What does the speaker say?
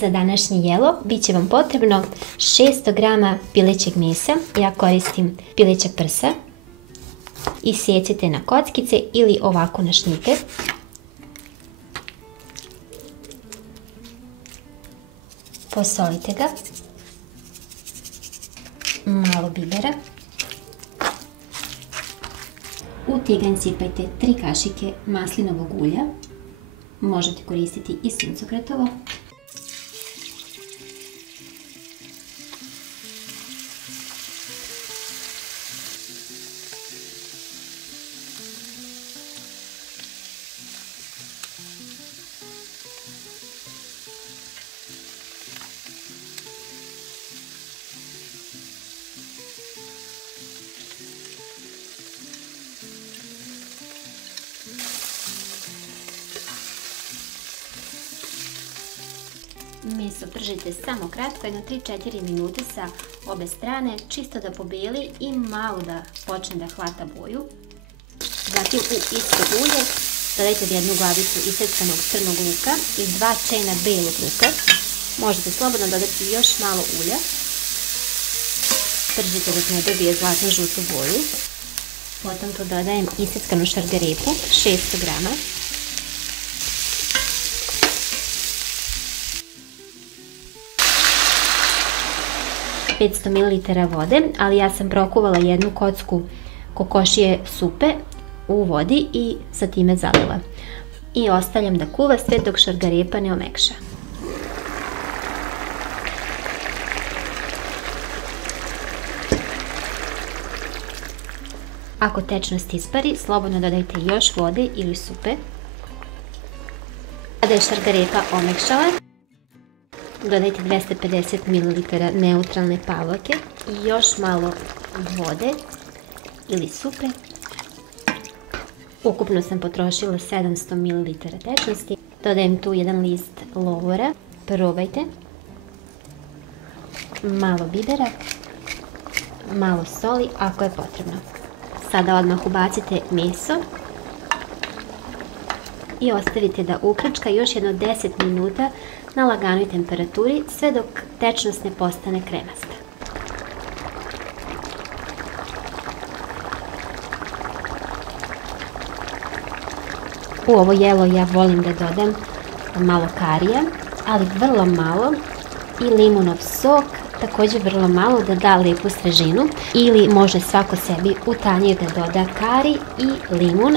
Za današnje jelo bit će vam potrebno 600 g pilećeg mesa. Ja koristim pileća prsa. Isjecite na kockice ili ovako na šnite. Posolite ga. Malo bibera. U tiganj sipajte 3 kašike maslinovog ulja. Možete koristiti i suncokretovo. Meso pržite samo kratko, jedno 3-4 minute sa obe strane, čisto da pobeli i malo da počne da hvata boju. Zatim u isto ulje dodajte jednu glavicu iseckanog crnog luka i 2 čejna belog luka. Možete slobodno dodati još malo ulja. Pržite dok ne dobije zlatno žutu boju. Potom tu dodajem iseckanu šargarepu, 600 g. 500 ml vode, ali ja sam prokuvala jednu kocku kokošije supe u vodi i sa time zalila. I ostavljam da kuva sve dok šargarepa ne omekša. Ako tečnost ispari, slobodno dodajte još vode ili supe. Kada je šargarepa omekšala, dodajte 250 ml neutralne pavlake i još malo vode ili supe. Ukupno sam potrošila 700 ml tečnosti. Dodajem tu jedan list lovora. Probajte. Malo bibera. Malo soli ako je potrebno. Sada odmah ubacite meso i ostavite da ukrčka još jedno 10 minuta na laganoj temperaturi, sve dok tečnost ne postane kremasta. U ovo jelo ja volim da dodam malo karija, ali vrlo malo, i limunov sok, također vrlo malo, da da lijepu svežinu, ili može svako sebi u tanjir da doda kari i limun,